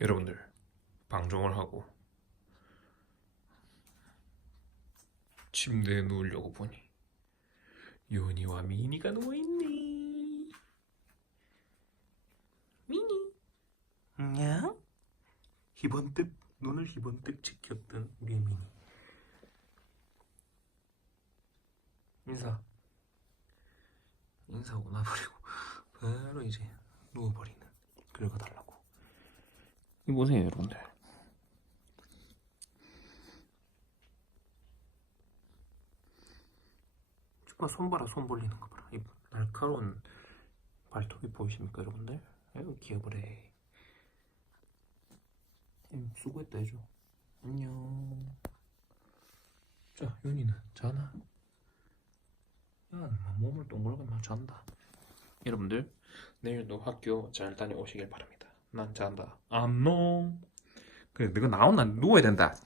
여러분들 방종을 하고 침대에 누우려고 보니 요니와 미니가 누워있네. 미니. 냐? 희번뜩 눈을 희번뜩 지켰던 우리 미니. 인사. 인사하고 나버리고 바로 이제 누워버리는 긁어달라고 이 보세요 여러분들. 봐, 손 봐라 손 벌리는 거 봐라. 이 날카로운 발톱이 보이십니까 여러분들? 아이고 귀여워래 음, 수고했다 해줘. 안녕. 자 윤이는 자나? 야뭐 몸을 동그랗게 잔다. 여러분들 내일도 학교 잘 다녀오시길 바랍니다 난 잔다. 안녕 그래 너가 나오나 누워야 된다